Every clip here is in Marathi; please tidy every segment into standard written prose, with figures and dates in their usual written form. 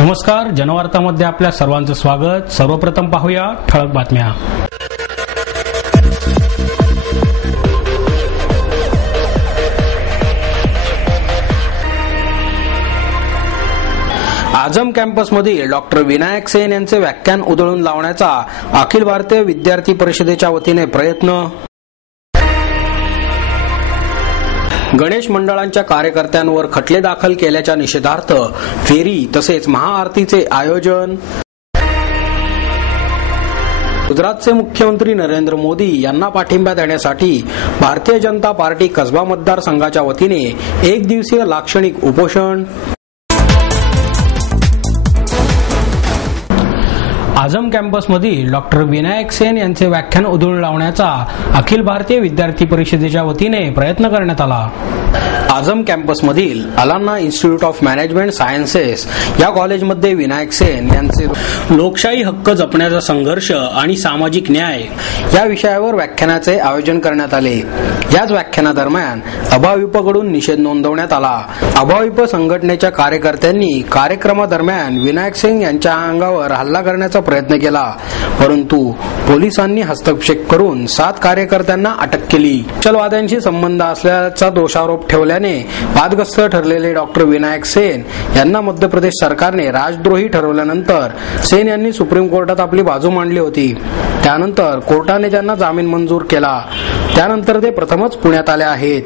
नमस्कार, जनवार्तामध्ये आपल्या सर्वांचं स्वागत। सर्वप्रथम पाहूया ठळक बातम्या। आझम कॅम्पसमधील डॉक्टर विनायक सेन यांचे व्याख्यान उधळून लावण्याचा अखिल भारतीय विद्यार्थी परिषदेच्या वतीने प्रयत्न। गणेश मंडळांच्या कार्यकर्त्यांवर खटले दाखल केल्याच्या निषेधार्थ फेरी तसेच महाआरतीचे आयोजन। गुजरातचे मुख्यमंत्री नरेंद्र मोदी यांना पाठिंबा देण्यासाठी भारतीय जनता पार्टी कसबा मतदारसंघाच्या वतीने एक दिवसीय लाक्षणिक उपोषण। आझम कॅम्पसमधील डॉक्टर विनायक सेन यांचे व्याख्यान उधळून लावण्याचा अखिल भारतीय विद्यार्थी परिषदेच्या वतीने प्रयत्न करण्यात आला। आझम कॅम्पसमधील Allana institute of management sciences या कॉलेजमध्ये विनायक सेन यांचे लोकशाही हक्क जपण्याचा संघर्ष आणि सामाजिक न्याय या विषयावर व्याख्यानाचे आयोजन करण्यात आले। याच व्याख्यानादरम्यान अभाविपकडून निषेध नोंदवण्यात आला। अभाविप संघटनेच्या कार्यकर्त्यांनी कार्यक्रमादरम्यान विनायक सेन यांच्या अंगावर हल्ला करण्याचा प्रयत्न केला, परंतु पोलिसांनी हस्तक्षेप करून 7 कार्यकर्त्यांना अटक केली। नक्षलवाद्यांशी संबंध असल्याचा दोषारोप ठेवल्याने वादग्रस्त ठरलेले डॉक्टर विनायक सेन यांना मध्य प्रदेश सरकारने राजद्रोही ठरवल्यानंतर सेन यांनी सुप्रीम कोर्टात आपली बाजू मांडली होती। त्यानंतर कोर्टाने त्यांना जामीन मंजूर केला। त्यानंतर ते प्रथमच पुण्यात आले आहेत।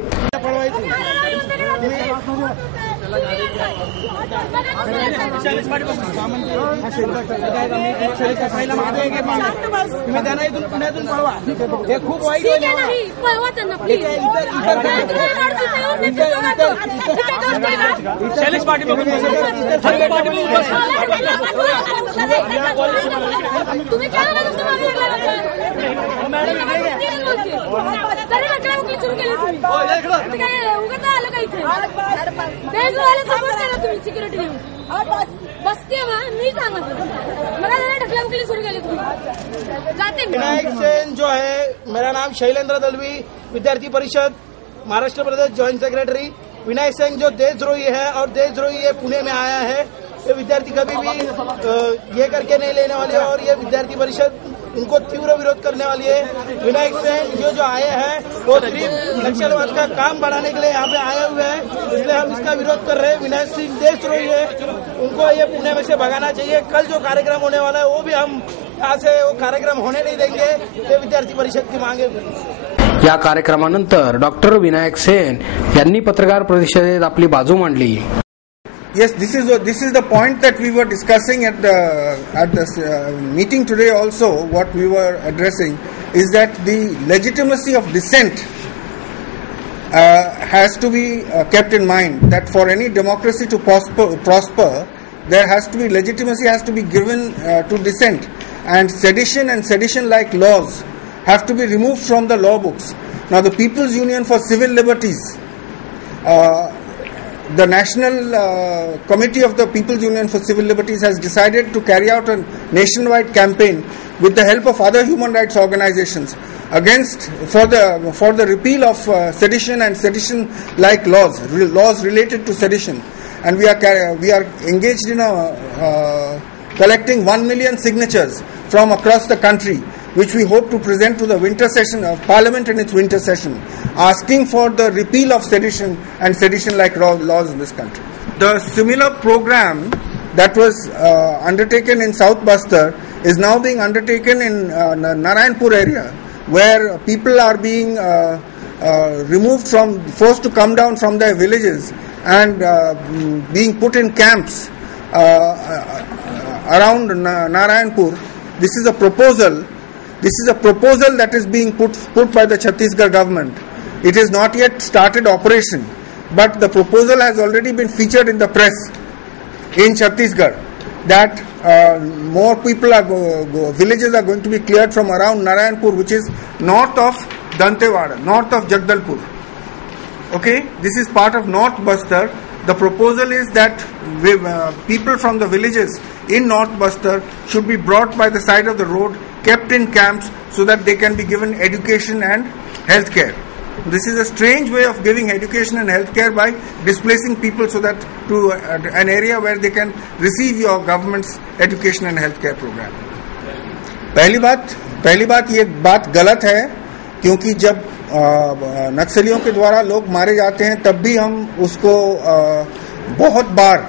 विनायक सेन जो है, मेरा नाम शैलेंद्र दलवी, विद्यार्थी परिषद महाराष्ट्र प्रदेश जॉइंट सेक्रेटरी। विनायक सेन जो देशद्रोही है और देशद्रोही ये पुणे में आया है, ये विद्यार्थी कभी भी ये करके नहीं लेने वाले और ये विद्यार्थी परिषद उनको तीव्र विरोध करने वाली है। विनायक सेन जो आए हैं वो सिर्फ नक्सलवाद का काम बढ़ाने के लिए यहाँ पे आए हुए हैं, इसलिए हम इसका विरोध कर रहे हैं। विनायक सिंह देशद्रोही है, उनको ये पुणे में से भगाना चाहिए। कल जो कार्यक्रम होने वाला है वो भी हम यहाँ से वो कार्यक्रम होने नहीं देंगे, ये विद्यार्थी परिषद की मांग है। या कार्यक्रमानंतर डॉक्टर विनायक सेन यांनी पत्रकार परिषदेत आपली बाजू मांडली। Yes, this is the point that we were discussing at the meeting today. Also, what we were addressing is that the legitimacy of dissent has to be kept in mind. That for any democracy to prosper, there has to be legitimacy has to be given to dissent, and sedition-like laws have to be removed from the law books. Now, the People's Union for Civil Liberties. The National Committee of the People's Union for Civil Liberties has decided to carry out a nationwide campaign with the help of other human rights organizations for the repeal of sedition and sedition-like laws related to sedition. And we are engaged in collecting 1 million signatures from across the country, which we hope to present to the winter session of Parliament in its winter session, asking for the repeal of sedition and sedition-like laws in this country. The similar program that was undertaken in South Bastar is now being undertaken in Narayanpur area, where people are being forced to come down from their villages and being put in camps around Narayanpur. This is a proposal that is being put by the Chhattisgarh government. It is not yet started operation, but the proposal has already been featured in the press in Chhattisgarh that more people villages are going to be cleared from around Narayanpur, which is north of Dantewada, north of Jagdalpur. Okay, this is part of North Bastar. The proposal is that people from the villages in North Bastar should be brought by the side of the road, kept in camps so that they can be given education and health care. This is a strange way of giving education and healthcare by displacing people so that to an area where they can receive your government's education and healthcare program. पहली बात ये बात गलत है, क्योंकि जब नक्सलियों के द्वारा लोग मारे जाते हैं तब भी हम उसको बहुत बार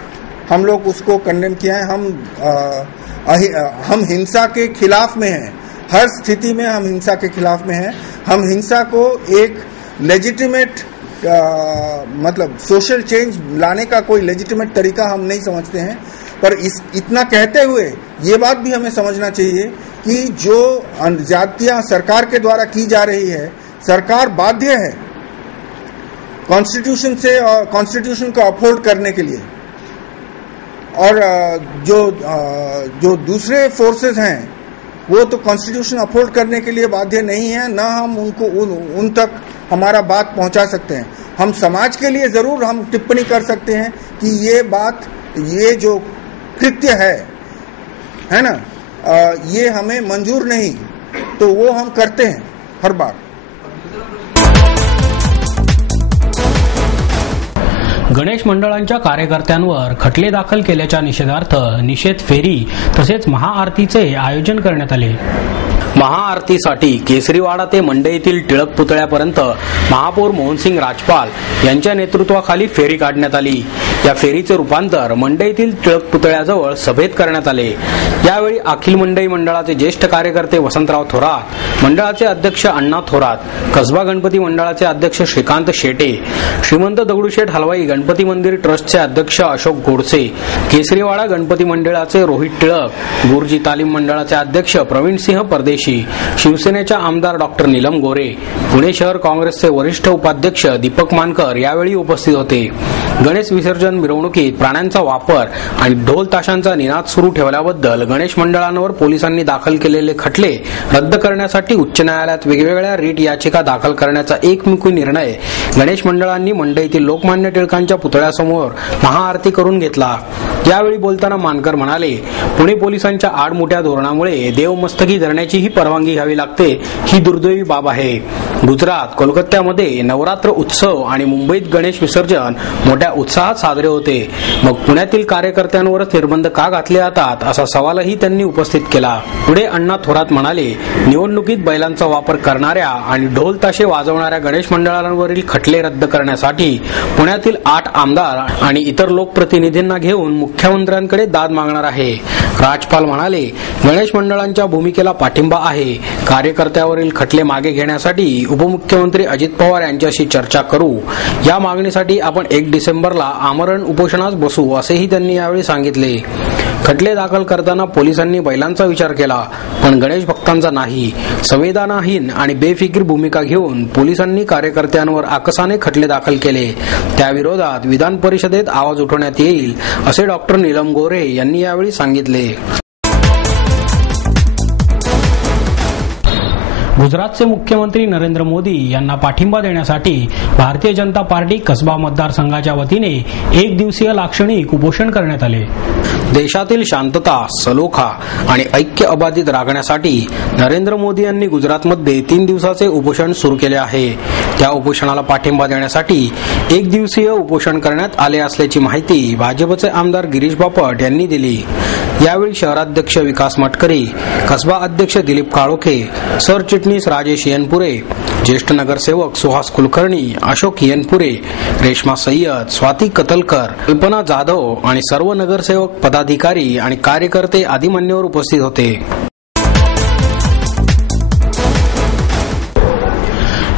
हम लोग उसको कंडेम किया है। हम हिंसा के खिलाफ में हैं, हर स्थिति में हम हिंसा के खिलाफ में हैं। हम हिंसा को एक लेजिटिमेट मतलब सोशल चेंज लाने का कोई लेजिटिमेट तरीका हम नहीं समझते हैं। पर इतना कहते हुए ये बात भी हमें समझना चाहिए कि जो ज्यादतियां सरकार के द्वारा की जा रही है, सरकार बाध्य है कॉन्स्टिट्यूशन से और कॉन्स्टिट्यूशन को अपहोल्ड करने के लिए, और जो दूसरे फोर्सेस हैं वो तो कॉन्स्टिट्यूशन अपहोल्ड करने के लिए बाध्य नहीं है, ना हम उनको उन तक हमारा बात पहुंचा सकते हैं। हम समाज के लिए जरूर हम टिप्पणी कर सकते हैं कि ये जो कृत्य है ना, ये हमें मंजूर नहीं, तो वो हम करते हैं हर बार। गणेश मंडळांच्या कार्यकर्त्यांवर खटले दाखल केल्याच्या निषेधार्थ निषेध फेरी तसेच महाआरतीचे आयोजन करण्यात आले। महाआरतीसाठी केसरीवाडा ते मंडईतील टिळक पुतळ्यापर्यंत महापौर मोहनसिंग राजपाल यांच्या नेतृत्वाखाली फेरी काढण्यात आली। या फेरीचे रूपांतर मंडईतील टिळक पुतळ्याजवळ सभेत करण्यात आले। यावेळी अखिल मंडई मंडळाचे ज्येष्ठ कार्यकर्ते वसंतराव थोरात, मंडळाचे अध्यक्ष अण्णा थोरात, कसबा गणपती मंडळाचे अध्यक्ष श्रीकांत शेटे, श्रीमंत दगडूशेठ हलवाई गणपती मंदिर ट्रस्टचे अध्यक्ष अशोक गोडसे, केसरीवाडा गणपती मंडळाचे रोहित टिळक, गुरुजी तालीम मंडळाचे अध्यक्ष प्रवीणसिंह परदेशी, शिवसेनेच्या आमदार डॉक्टर नीलम गोरे, पुणे शहर काँग्रेसचे वरिष्ठ उपाध्यक्ष दीपक मानकर यावेळी उपस्थित होते। गणेश विसर्जन मिरवणुकीत प्राण्यांचा वापर आणि ढोल ताशांचा निनाद सुरू ठेवल्याबद्दल गणेश मंडळांवर पोलिसांनी दाखल केलेले खटले रद्द करण्यासाठी उच्च न्यायालयात वेगवेगळ्या रीट याचिका दाखल करण्याचा एकमुखी निर्णय गणेश मंडळांनी मंडईतील लोकमान्य टिळकांच्या पुतळ्यासमोर महाआरती करून घेतला। यावेळी बोलताना मानकर म्हणाले, पुणे पोलिसांच्या आडमुठ्या धोरणामुळे देवमस्तकी धरण्याची ही परवानगी घ्यावी लागते, ही दुर्दैवी बाब आहे। गुजरात, कोलकात्यामध्ये नवरात्र उत्सव आणि मुंबईत गणेश विसर्जन मोठ्या उत्साहात साजरे होते, मग पुण्यातील कार्यकर्त्यांवरच निर्बंध का घातले जातात असा सवालही त्यांनी उपस्थित केला। पुढे अण्णा थोरात म्हणाले, निवडणुकीत बैलांचा वापर करणाऱ्या आणि ढोल ताशे वाजवणाऱ्या गणेश मंडळांवरील खटले रद्द करण्यासाठी पुण्यातील 8 आमदार आणि इतर लोकप्रतिनिधींना घेऊन मुख्यमंत्र्यांकडे दाद मागणार आहे। राजपाल म्हणाले, गणेश मंडळांच्या भूमिकेला पाठिंबा आहे। कार्यकर्त्यावरील खटले मागे घेण्यासाठी उपमुख्यमंत्री अजित पवार यांच्याशी चर्चा करू। या मागणीसाठी आपण 1 डिसेंबरला आमरण उपोषणास बसू, असेही त्यांनी यावेळी सांगितले। खटले दाखल करताना पोलिसांनी बैलांचा विचार केला, पण गणेश भक्तांचा नाही। संवेदनाहीन आणि बेफिकीर भूमिका घेऊन पोलिसांनी कार्यकर्त्यांवर आकसाने खटले दाखल केले। त्याविरोधात विधान परिषदेत आवाज उठवण्यात येईल, असे डॉक्टर नीलम गोरे यांनी यावेळी सांगितले। गुजरातचे मुख्यमंत्री नरेंद्र मोदी यांना पाठिंबा देण्यासाठी भारतीय जनता पार्टी कसबा मतदारसंघाच्या वतीने 1 दिवसीय लाक्षणिक उपोषण करण्यात आले। देशातील शांतता, सलोखा आणि ऐक्य अबाधित राखण्यासाठी नरेंद्र मोदी यांनी गुजरातमध्ये 3 दिवसाचे उपोषण सुरू केले आहे। त्या उपोषणाला पाठिंबा देण्यासाठी 1 दिवसीय उपोषण करण्यात आले असल्याची माहिती भाजपचे आमदार गिरीश बापट यांनी दिली। यावेळी शहराध्यक्ष विकास मटकरी, कसबा अध्यक्ष दिलीप काळोखे, सरचिटणीस राजेश येनपुरे, ज्येष्ठ नगरसेवक सुहास कुलकर्णी, अशोक येनपुरे, रेश्मा सय्यद, स्वाती कतलकर, कल्पना जाधव आणि सर्व नगरसेवक, पदाधिकारी आणि कार्यकर्ते आदी मान्यवर उपस्थित होते।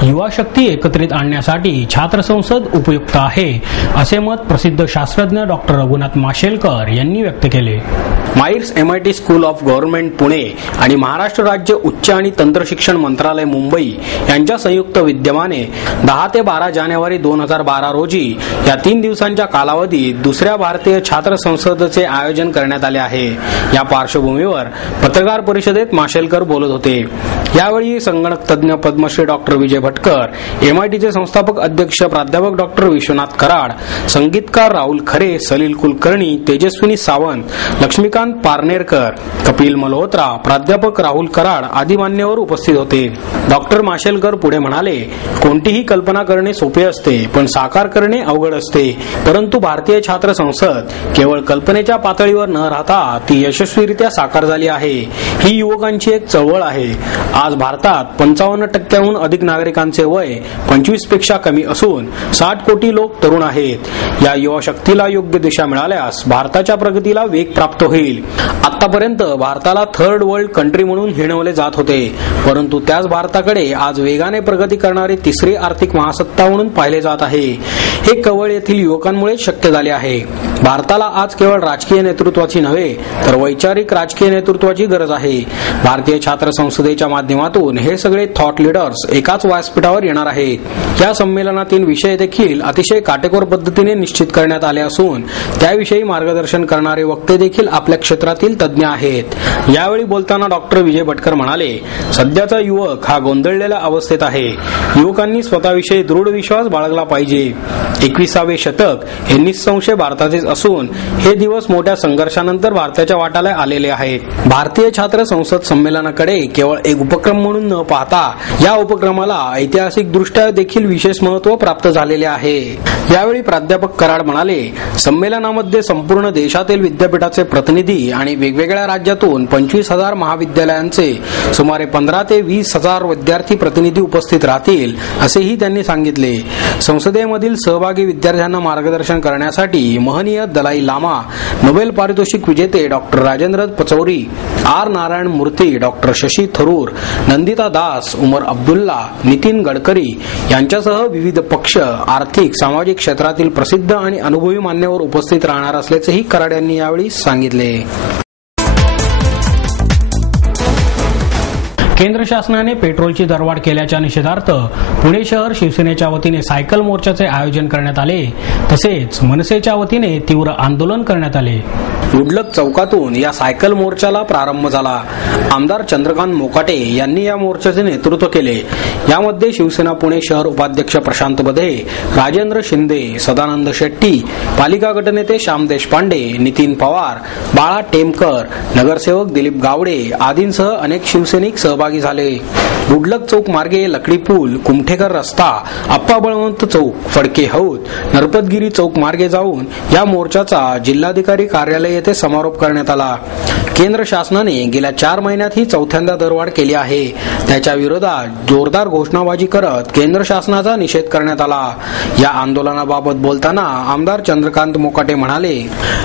युवा शक्ती एकत्रित आणण्यासाठी छात्र संसद उपयुक्त आहे, असे मत प्रसिद्ध शास्त्रज्ञ डॉक्टर रघुनाथ माशेलकर यांनी व्यक्त केले। MAERS MIT school of government Pune आणि महाराष्ट्र राज्य उच्च आणि तंत्र शिक्षण मंत्रालय मुंबई यांच्या संयुक्त विद्यमाने 10 ते 12 जानेवारी 2012 रोजी या 3 दिवसांच्या कालावधीत दुसऱ्या भारतीय छात्र संसदचे आयोजन करण्यात आले आहे। या पार्श्वभूमीवर पत्रकार परिषदेत माशेलकर बोलत होते। यावेळी संगणक तज्ञ पद्मश्री डॉक्टर विजय भटकर, भटकर, MITचे संस्थापक अध्यक्ष प्राध्यापक डॉक्टर विश्वनाथ कराड, संगीतकार राहुल खरे, सलील कुलकर्णी, तेजस्विनी सावंत, लक्ष्मीकांत पारनेरकर, कपिल मल्होत्रा, प्राध्यापक राहुल कराड आदी मान्यवर उपस्थित होते. डॉक्टर माशेलकर पुढे म्हणाले, कोणतीही कल्पना करणे सोपे असते, पण साकार करणे अवघड असते. परंतु भारतीय छात्र संसद केवळ कल्पनेच्या पातळीवर न राहता ती यशस्वीरित्या साकार झाली आहे. ही युवकांची एक चळवळ आहे. आज भारतात 55% अधिक नागरिकांचे वय 25 पेक्षा कमी असून 60 कोटी लोक तरुण आहेत. या युवा शक्तीला योग्य दिशा मिळाल्यास भारताच्या प्रगतीला वेग प्राप्त होईल. आतापर्यंत भारताला थर्ड वर्ल्ड कंट्री म्हणून हिणवले जात होते, परंतु त्याच भारताकडे आज वेगाने प्रगती करणारी तिसरी आर्थिक महासत्ता म्हणून पाहिले जात आहे. हे केवळ येथील युवकांमुळे शक्य झाले आहे. भारताला आज केवळ राजकीय नेतृत्वाची नव्हे तर वैचारिक राजकीय नेतृत्वाची गरज आहे. भारतीय छात्र संसदेच्या माध्यमातून हे सगळे थॉट लीडर्स एकाच व्यासपीठावर येणार आहेत. या संमेलनातील विषय देखील अतिशय काटेकोर पद्धतीने निश्चित करण्यात आले असून त्याविषयी मार्गदर्शन करणारे वक्ते देखील आपल्या क्षेत्रातील तज्ज्ञ आहेत. यावेळी बोलताना डॉक्टर विजय भटकर म्हणाले, सध्याचा युवक हा गोंधळलेल्या अवस्थेत आहे. युवकांनी स्वतःविषयी दृढ विश्वास बाळगला पाहिजे. 21वे शतक हे निसंशय भारताचेच असून हे दिवस मोठ्या संघर्षानंतर भारताच्या वाट्याला आलेले आहेत. भारतीय छात्र संसद संमेलनाकडे केवळ एक उपक्रम म्हणून न पाहता या उपक्रमाला ऐतिहासिक दृष्ट्या देखील विशेष महत्त्व प्राप्त झालेले आहे. यावेळी प्राध्यापक कराड म्हणाले, संमेलनामध्ये संपूर्ण देशातील विद्यापीठाचे प्रतिनिधी आणि वेगवेगळ्या राज्यातून 25,000 महाविद्यालयांचे सुमारे 15 ते 20,000 विद्यार्थी प्रतिनिधी उपस्थित राहतील असेही त्यांनी सांगितले. संसदेमधील सहभागी विद्यार्थ्यांना मार्गदर्शन करण्यासाठी महनीय दलाई लामा, नोबेल पारितोषिक विजेते डॉक्टर राजेंद्र पचौरी, आर नारायण मूर्ती, डॉक्टर शशी थरूर, नंदिता दास, उमर अब्दुल्ला, नितीन गडकरी यांच्यासह विविध पक्ष, आर्थिक, सामाजिक क्षेत्रातील प्रसिद्ध आणि अनुभवी मान्यवर उपस्थित राहणार असल्याचेही कराड यांनी यावेळी सांगितले. केंद्र शासनाने पेट्रोलची दरवाढ केल्याच्या निषेधार्थ पुणे शहर शिवसेनेच्या वतीने सायकल मोर्चाचे आयोजन करण्यात आले. तसेच मनसेच्या वतीने तीव्र आंदोलन करण्यात आले. गुडलक चौकातून या सायकल मोर्चाला प्रारंभ झाला. आमदार चंद्रकांत मोकाटे यांनी या मोर्चाचे नेतृत्व केले. यामध्ये शिवसेना पुणे शहर उपाध्यक्ष प्रशांत बधे, राजेंद्र शिंदे, सदानंद शेट्टी, पालिका गटनेते श्याम देशपांडे, नितीन पवार, बाळा टेमकर, नगरसेवक दिलीप गावडे आदींसह अनेक शिवसैनिक सहभागी झाले. गुडलक चौक मार्गे लकडी पूल, कुमठेकर रस्ता, आप्पा बळवंत चौक, फडके हौद, नरपतगिरी चौक मार्गे जाऊन या मोर्चाचा जिल्हाधिकारी कार्यालय येथे समारोप करण्यात आला. केंद्र शासनाने गेल्या 4 महिन्यात ही चौथ्यांदा दरवाढ केली आहे. त्याच्या विरोधात जोरदार घोषणाबाजी करत केंद्र शासनाचा निषेध करण्यात आला. या आंदोलनाबाबत बोलताना आमदार चंद्रकांत मोकाटे म्हणाले,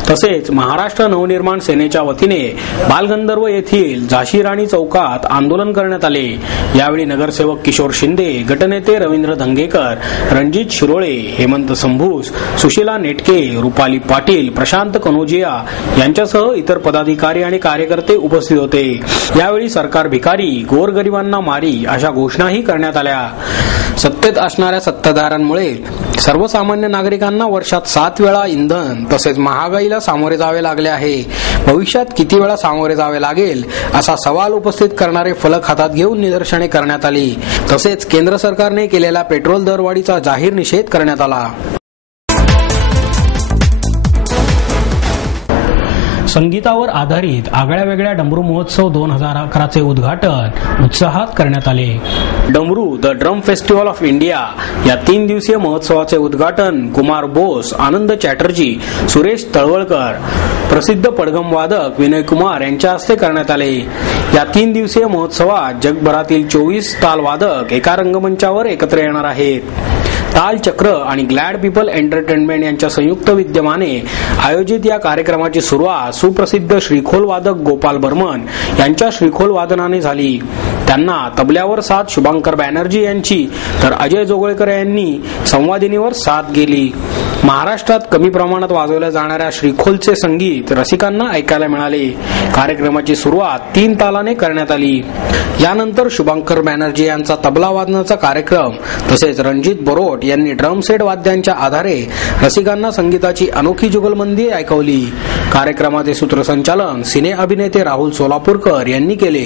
तसेच महाराष्ट्र नवनिर्माण सेनेच्या वतीने बालगंधर्व येथील झाशी राणी चौकात आंदोलन करण्यात आले. यावेळी नगरसेवक किशोर शिंदे, गटनेते रवींद्र धंगेकर, रणजित शिरोळे, हेमंत संभूस, सुशीला नेटके, रुपाली पाटील, प्रशांत कनोजिया यांच्यासह इतर पदाधिकारी आणि कार्यकर्ते उपस्थित होते. यावेळी सरकार भिकारी, गोरगरिबांना मारी अशा घोषणाही करण्यात आल्या. सत्तेत असणाऱ्या सत्ताधाऱ्यांमुळे सर्वसामान्य नागरिकांना वर्षात 7 वेळा इंधन तसेच महागाईला सामोरे जावे लागले आहे. भविष्यात किती वेळा सामोरे जावे लागेल असा सवाल उपस्थित करणारे फलक हातात घेऊन निदर्शने करण्यात आली. तसेच केंद्र सरकारने केलेल्या पेट्रोल दरवाढीचा जाहीर निषेध करण्यात आला. संगीतावर आधारित आगळ्या वेगळ्या डमरू महोत्सव 2011चे उद्घाटन उत्साहात करण्यात आले. डमरू the drum festival of India या 3 दिवसीय महोत्सवाचे उद्घाटन कुमार बोस, आनंद चॅटर्जी, सुरेश तळवळकर, प्रसिद्ध पडघम वादक विनय कुमार यांच्या हस्ते करण्यात आले. या 3 दिवसीय महोत्सवात जगभरातील 24 ताल वादक एका रंगमंचावर एकत्र येणार आहेत. ताल चक्र आणि ग्लॅड पीपल एंटरटेनमेंट यांच्या संयुक्त विद्यमाने आयोजित या कार्यक्रमाची सुरुवात सुप्रसिद्ध श्रीखोल वादक गोपाल बर्मन यांच्या श्रीखोल वादनाने झाली. त्यांना तबल्यावर साथ शुभांकर बॅनर्जी यांची तर अजय जोगळेकर यांनी संवादिनीवर साथ गेली. महाराष्ट्रात कमी प्रमाणात वाजवल्या जाणाऱ्या श्रीखोलचे संगीत रसिकांना ऐकायला मिळाले. कार्यक्रमाची सुरुवात 3 तालाने करण्यात आली. यानंतर शुभांकर बॅनर्जी यांचा तबला वादनाचा कार्यक्रम तसेच रणजित बोरोट यांनी ड्रम सेट वाद्यांच्या आधारे रसिकांना संगीताची अनोखी जुगलबंदी ऐकवली. कार्यक्रमाचे सूत्रसंचालन सिने अभिनेते राहुल सोलापूरकर यांनी केले.